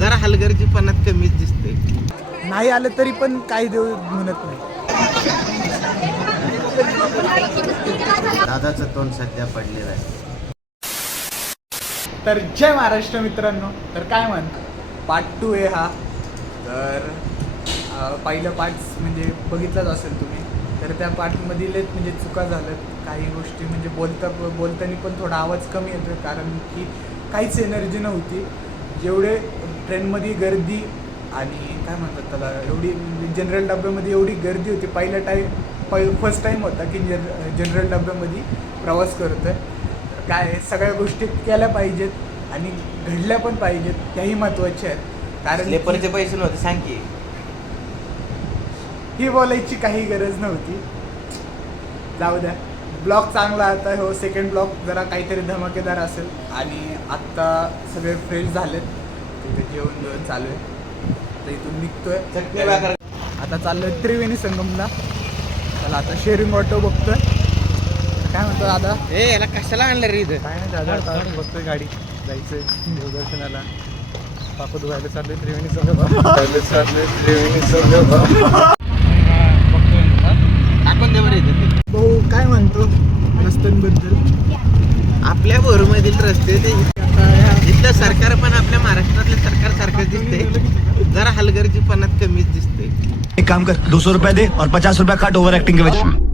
जरा हलगर्जीपणात कमीच दिसते. नाही आलं तरी पण काही देऊ म्हणत नाही. दादाचं तोंड सध्या पडलेलं आहे. तर जय महाराष्ट्र मित्रांनो. तर काय पार्ट 2 आहे हा. तर पहिलं पार्ट म्हणजे बघितलाच असेल तुम्ही. तर त्या पार्टमधील म्हणजे चुका झाल्यात काही गोष्टी, म्हणजे बोलताना पण थोडा आवाज कमी येतो कारण की काहीच एनर्जी नव्हती. जेवढे ट्रेनमध्ये गर्दी आणि काय म्हणतात त्याला, एवढी जनरल डब्यामध्ये एवढी गर्दी होती. फर्स्ट टाईम होता की जनरल डब्यामध्ये प्रवास करतो आहे. काय सगळ्या गोष्टी केल्या पाहिजेत आणि घडल्या पण पाहिजेत, त्याही महत्त्वाच्या आहेत. कारण स्लीपरचे पैसे नव्हते सांग की. ही बोलायची काही गरज नव्हती, जाऊ द्या. ब्लॉग चांगला आता हो. सेकंड ब्लॉग जरा काहीतरी धमाकेदार असेल. आणि आत्ता सगळे फ्रेश झालेत, तिथे जेवण चालू आहे. तर इथून निघतोय, आता चाललोय त्रिवेणी संगमला. चला आता शेअरिंग ऑटो बघतोय. काय म्हणतो दादा? याला कशाला आणलं रे इथं? काय नाही दादा, आता बघतोय गाडी, जायचंय देवदर्शनाला. पापा धुवायला चाललोय त्रिवेणी संगम. टाकून दे बरं इथं. भाऊ काय म्हणतो रस्त्यांबद्दल? आपल्या भोरमधील रस्ते ते इथलं सरकार पण आपल्या महाराष्ट्रातलं सरकार सारखं दिसते. जरा हलगर्जीपणात कमीच दिसते. एक काम कर, 200 रुपया दे और 50 रुपया काट ओवर एक्टिंग के वजह।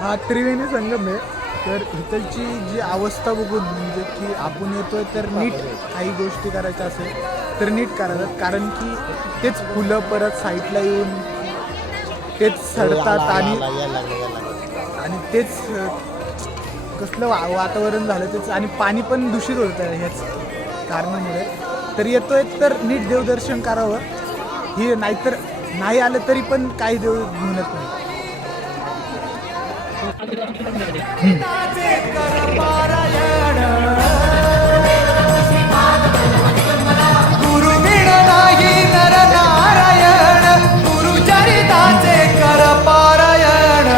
हा त्रिवेणी संगम आहे. तर इथलची जी अवस्था बघून म्हणजे की आपण येतोय तर नीट काही गोष्टी करायच्या असेल तर नीट करायचं. कारण की तेच फुलं परत साईडला येऊन तेच सडतात आणि तेच कसलं वातावरण झालं तेच. आणि पाणी पण दूषित होतं ह्याच कारणामुळे. तर येतोय तर नीट देवदर्शन करावं. ही नाहीतर नाही आलं तरी पण काही देव म्हणत नाही. गुरुविण नाही नर नारायण, गुरुचरिताचे कर पारायण.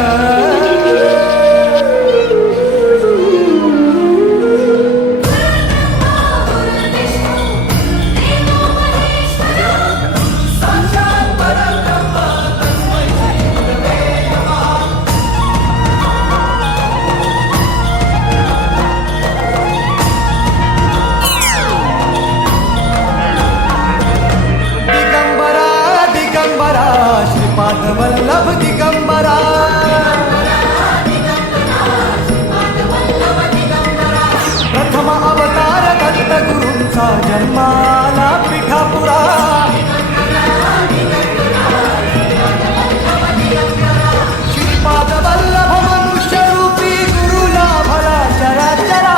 श्रीपाद वल्लभ दिगंबरा, प्रथम अवतार दत्त गुरूंचा जन्माला पिठापुरा. श्रीपाद वल्लभ मनुष्य रूपी गुरुला भला चराचरा.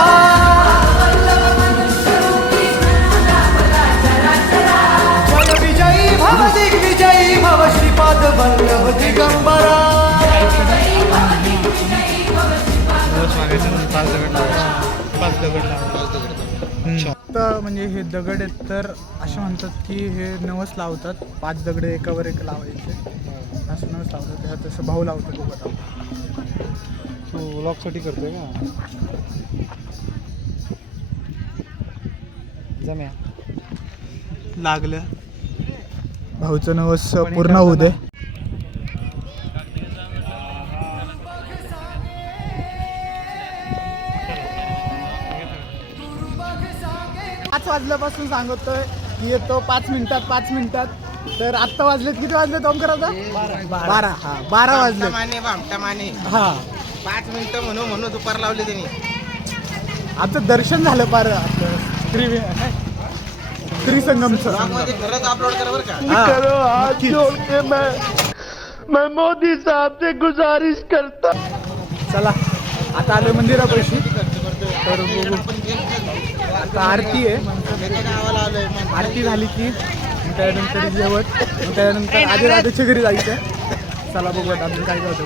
जय विजयी भव दिग्विजयी भव श्रीपाद वल्लभ दिगंबरा. तर म्हणजे हे दगड आहेत तर असे म्हणतात की हे नवस लावतात. 5 दगड एकावर एक लावायचे असं नवस लावतात. ह्या तसं भाऊ लावतात. बघा तू व्लॉगसाठी करतोय का? जम्या लागलं भाऊचं नवस पूर्ण होऊ दे. पाच वाजल्यापासून सांगतोय की येतो 5 मिनिटात. तर आत्ता वाजलेत किती वाजलेत ओमकार? 12. हा 12 वाजले. माने हा 5 मिनिटं म्हणून दुपार लावले त्यांनी. आमचं दर्शन झालं पार त्रिसंगमचं. खरंच अपलोड करा बरं का. मैं मोदी साहब से गुजारिश करता. चला आता आलो मंदिरापाशी. तर बघू आता आरती आहे. आरती झाली की त्यानंतर जेवण, त्यानंतर आधी राधाच्या घरी जायचं. चला बघू आता अजून काय होतं.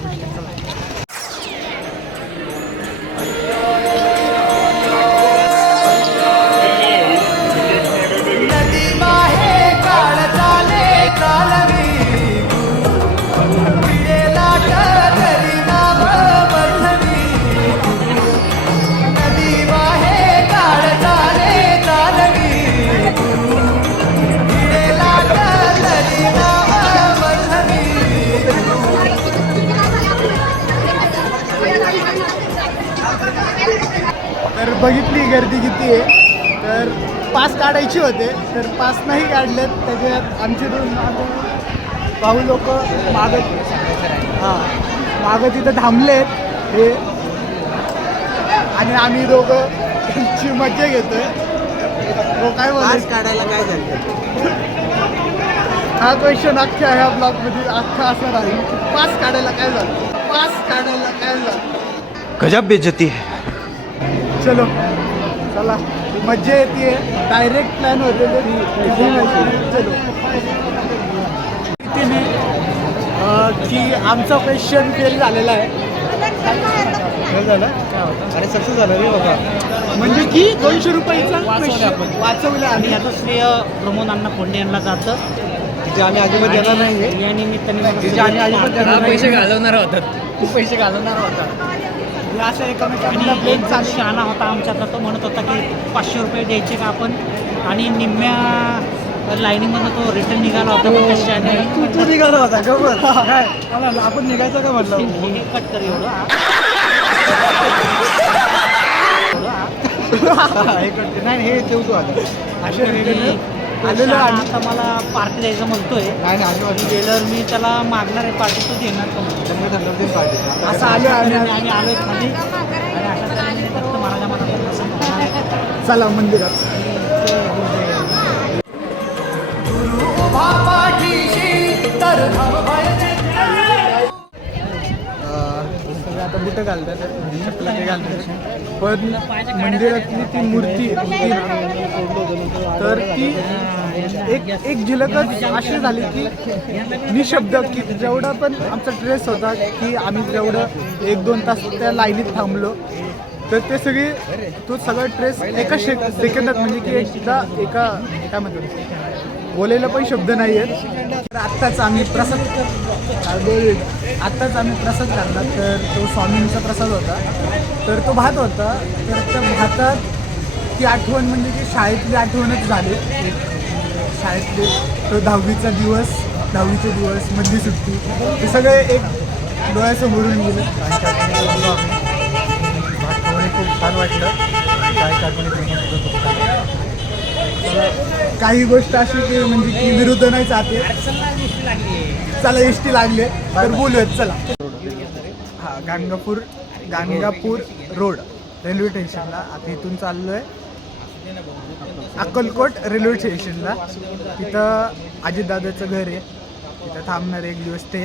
तर बघितली गर्दी किती आहे. तर पास काढायचे होते तर पास नाही काढलेत. त्याच्यात आमचे दोन भाऊ लोक मागं तिथं थांबलेत हे आणि आम्ही दोघं त्यांची मजा घेतोय. तो काय पास बोलायचं काढायला काय झालं? हा क्वेश्चन अख्ख्या ह्या ब्लॉगमध्ये अख्खा असा राहील. पास काढायला काय झालं, पास काढायला काय झालं. गजब बेइज्जती है. चलो चला मजा येते. डायरेक्ट प्लॅन होते चलो तिने की आमचा क्वेश्चन फेल झालेला आहे. अरे सक्सेस झालं रे बाबा. म्हणजे की 200 रुपयाचा वाचवलं आणि आम्ही. याचं श्रेय प्रमोद अण्णा फोंडे यांना जातं. तिथे आम्ही अजिबात येणार नाही. या निमित्ताने मला तिथे आम्ही अजिबात येणार नाही. पैसे घालवणार होता. असं एकमेकांना आणि प्लेन एक जण शहाणा होता आमच्यातला, तो म्हणत होता की 500 रुपये द्यायचे का आपण, आणि निम्म्या लाईनीमधनं तो रिटर्न निघाला होता. पण कशाने तू निघाला होता का बरं? काय मला आपण निघायचं का म्हटलं? हे कट कर एवढं हे करते नाही हे ठेवतो आता. अशा रीतीने आलेलो. आता मला पार्टी द्यायचं म्हणतोय. नाही आम्ही गेल्यावर मी त्याला मागणार आहे पार्टी, तो देणार का म्हणतो. असं आलो आणि आम्ही. आम्ही आलोय खाली आणि अशा तऱ्हेने फक्त महाराजा मला चला मंदिरात. सगळे आता बुटं घालतात, चपला ते घालतात. पण मंदिरातली ती मूर्ती होती ना, तर ती एक झलकच अशी झाली की निशब्द, की जेवढा पण आमचा ड्रेस होता की आम्ही जेवढं 1-2 तास त्या लाईनीत थांबलो तर ते सगळे तो सगळा ट्रेस एका सेकंदात, म्हणजे की एकदा एका काय म्हणतात बोलायला पण शब्द नाही आहेत. तर आत्ताच आम्ही प्रसाद काढला. तर तो स्वामींचा प्रसाद होता. तर तो भात होता. तर त्या भातात ती आठवण म्हणजे की शाळेतली आठवणच झाली. एक शाळेतले तो 10वीचे दिवस मधली सुट्टी हे सगळे एक डोळ्यासमोरून गेले. खूप छान वाटलं. काही गोष्ट अशी की म्हणजे की विरुद्ध नाही जाते. चला एसटी लागले तर बोलूयात. चला हा गाणगापूर रोड रेल्वे स्टेशनला. आता इथून चाललो आहे अक्कलकोट रेल्वे स्टेशनला. तिथं अजितदादाचं घर आहे. तिथं थांबणार 1 दिवस ते.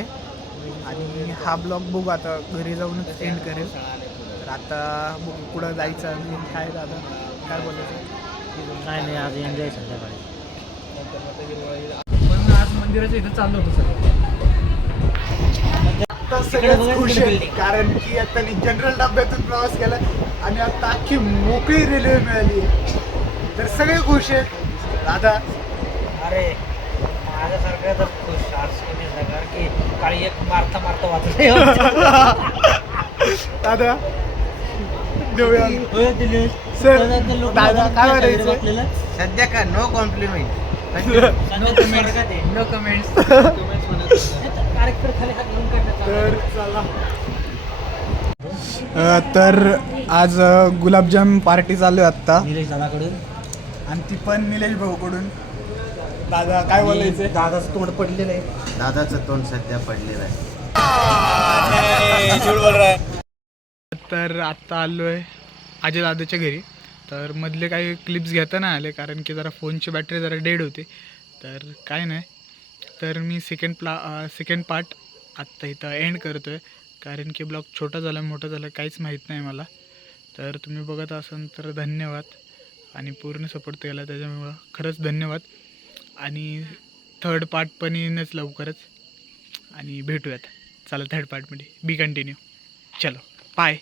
आणि हा ब्लॉग बघू आता घरी जाऊनच एंड करेल. तर आता बघू कुठं जायचं आणि काय दादा काय बोलायचं. काय नाही, आज एन्जॉय संध्याकाळी. पण आज मंदिराच्या इथं चाललो होतो सर. आता सगळेच खुश आहेत कारण की आता जनरल डब्यातून प्रवास केला आणि आता अख्खी मोकळी रेल्वे मिळाली आहे. तर सगळे खुश आहेत. दादा अरे माझ्यासारखं तर खुश आर्स की काळी एक मारता वाचलं. दादा देऊया सर. दादा काय म्हणायचं. सध्या का नो कॉम्प्लिमेंट. No comments. तर चला. तर आज गुलाबजाम पार्टी चालू आहे आत्ता निलेश दादाकडून, आणि ती पण निलेश भाऊकडून. दादा काय बोलायचं. दादाचं तोंड पडलेलं आहे. दादाचं तोंड सध्या पडलेलं आहे. तर आत्ता आलो आहे अजय दादाच्या घरी. तर मधले काही क्लिप्स घेता नाही आले कारण की जरा फोनची बॅटरी जरा डेड होती. तर काय नाही, तर मी सेकंड पार्ट आत्ता इथं एंड करतो आहे कारण की ब्लॉग छोटा झाला मोठा झाला काहीच माहीत नाही मला. तर तुम्ही बघत असाल तर धन्यवाद आणि पूर्ण सपोर्ट केला त्याच्यामुळं खरंच धन्यवाद. आणि थर्ड पार्ट पण येईनच लवकरच आणि भेटूयात. चला थर्ड पार्टमध्ये बी कंटिन्यू. चलो बाय.